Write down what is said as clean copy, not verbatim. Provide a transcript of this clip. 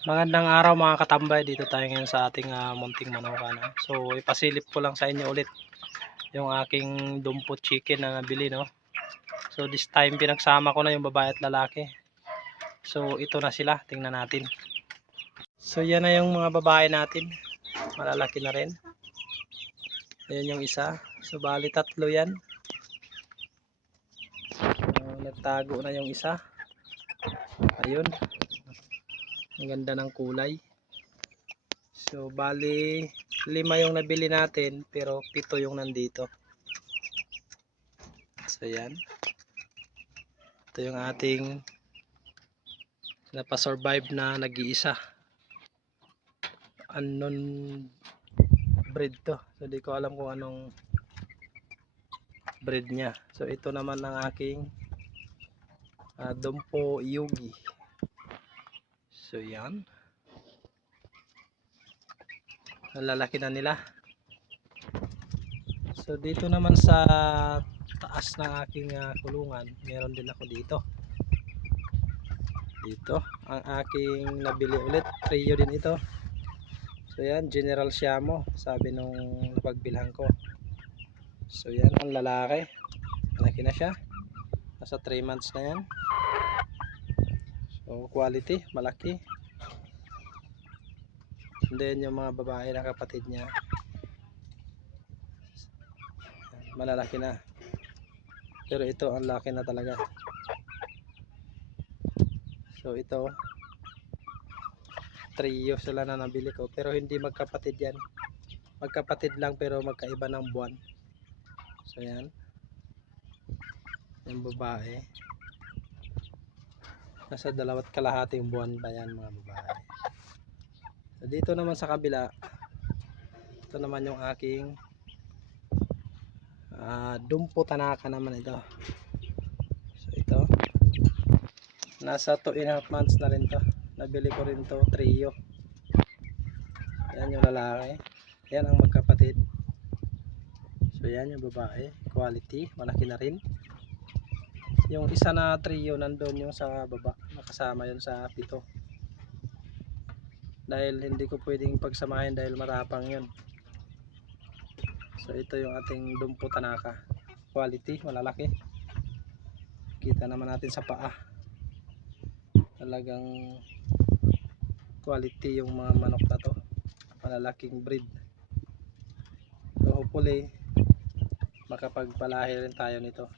Magandang araw mga katambay, dito tayo ngayon sa ating munting manukan. So ipasilip ko lang sa inyo ulit yung aking dumpo chicken na nabili, no. So this time pinagsama ko na yung babae at lalaki. So ito na sila, tingnan natin. So yan na yung mga babae natin, malalaki na rin. Ayan yung isa, so bali tatlo yan. Nagtago na yung isa. Ayun, ang ganda ng kulay. So bali 5 yung nabili natin pero 7 yung nandito. So yan, ito yung ating napasurvive na nag-iisa. Unknown breed to, so di ko alam kung anong breed nya. So ito naman ang aking Dumpo Yugi. So yan, ang lalaki na nila. So dito naman sa taas ng aking kulungan, meron din ako dito. Dito ang aking nabili ulit, trio din ito. So yan, General Siamo, sabi nung napagbilhan ko. So yan ang lalaki, malaki na siya, nasa 3 months na yan. So quality, malaki. And then yung mga babae na kapatid niya, malalaki na, pero ito ang laki na talaga. So ito, trio sila na nabili ko, pero hindi magkapatid yan, magkapatid lang pero magkaiba ng buwan. So yan, yung babae nasa 2.5 buwan pa yan, mga babae. So dito naman sa kabila, ito naman yung aking Dumpo Tanaka naman ito. So ito, nasa 2.5 months na rin to, nabili ko rin to, trio. Yan yung lalaki, yan ang magkapatid. So yan yung babae, quality, malaki na rin. Yung isa na trio nandun yung sa baba, nakasama yun sa 7, dahil hindi ko pwedeng pagsamahin dahil matapang yun. So ito yung ating Dumpo Tanaka, quality, malalaki. Kita naman natin sa paa, talagang quality yung mga manok na to, malalaking breed. So hopefully makapagpalahi rin tayo nito